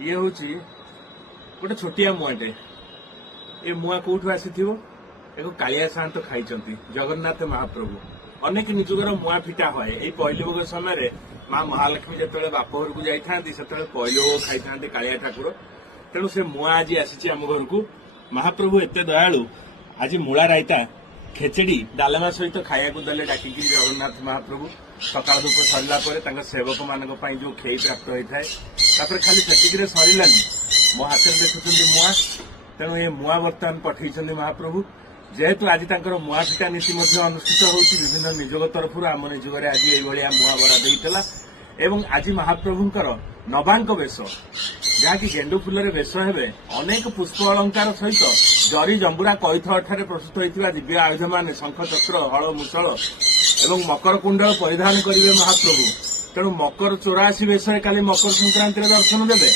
ये हूँ गोटे छोटिया मुआटे ये मुआ कौटू आसी एक कालिया सात खाई जगन्नाथ महाप्रभु अनेक निजुगर मुआ फिटा हुए यही पहली भोग समय माँ महालक्ष्मी जो बाप घर को जाता से पहली भोग खाई था कालिया ठाकुर तेणु से मुआ आज आसी आम घर को महाप्रभु एत दयालु आज मूला रायता खेचेड़ी डालमा सहित खाया देले डाक जगन्नाथ महाप्रभु सका धूप सरला सेवक मान जो खेई प्राप्त होता है खाली से सरलानी मो हाथ में देखुं मुआ तेणु ये मुआ बर्तमान पठे महाप्रभु जेहेतु आज मुआ फिटा नीति अनुष्ठित होती विभिन्न निजोग तरफ आम निजोगे आज ये मुआ बरा देता एवं आज महाप्रभुंकर नवांक वेश जहाँकि गेंडु फुल वेश हे अनेक पुष्प अलंकार सहित जरी जंबुरा कैथ अठारे प्रस्तुत होता दिव्य आयुध मान शंख चक्र हल मुसल एवं मकर कुंडल परिधान करेंगे महाप्रभु तेणु मकर 84 वेश काली मकर संक्रांति दर्शन देवे।